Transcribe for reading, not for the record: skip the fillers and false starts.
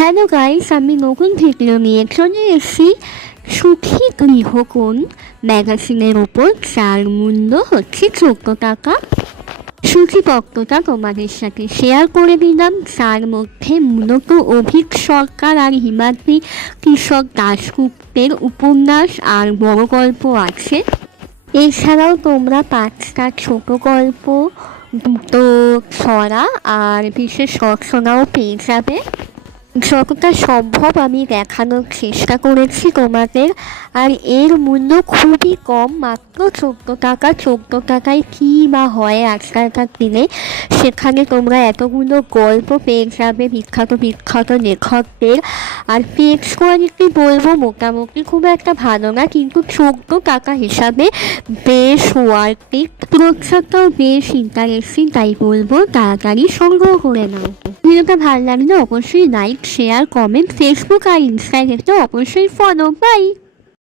Hello guys, আমি নতুন video নিয়ে চলে এসেছি সুখী গৃহকোণ ম্যাগাজিনের ওপর, যার মূল্য হচ্ছে 14 টাকা। সূচিপত্রটা তোমাদের সাথে শেয়ার করে দিলাম, যার মধ্যে মূলত অভিক সরকার আর হিমাদ্রি কৃষক দাশগুপ্তের উপন্যাস আর বড় গল্প আছে। এছাড়াও তোমরা 5টা ছোট গল্প, 2টো ছড়া আর বিশেষ রচনাও পেয়ে যাবে। যতটা সম্ভব আমি দেখানোর চেষ্টা করেছি তোমাদের। আর এর মূল্য খুবই কম, মাত্র 14 টাকা। 14 টাকায় কী বা হয় আজকালকার দিনে, সেখানে তোমরা এতগুলো গল্প পেয়ে যাবে বিখ্যাত বিখ্যাত লেখকদের। আর পেজ কোয়ালিটি বলবো মোটামুটি, খুব একটা ভালো না, কিন্তু 14 টাকা হিসাবে বেশ ওয়ার্থ ইট। প্রচারটাও বেশ ইন্টারেস্টিং, তাই বলবো তাড়াতাড়ি সংগ্রহ করে নাও। ভিডিওটা ভালো লাগলে অবশ্যই লাইক, শেয়ার, কমেন্ট, ফেসবুক আর ইনস্টাগ্রামে অবশ্যই ফলো। বাই।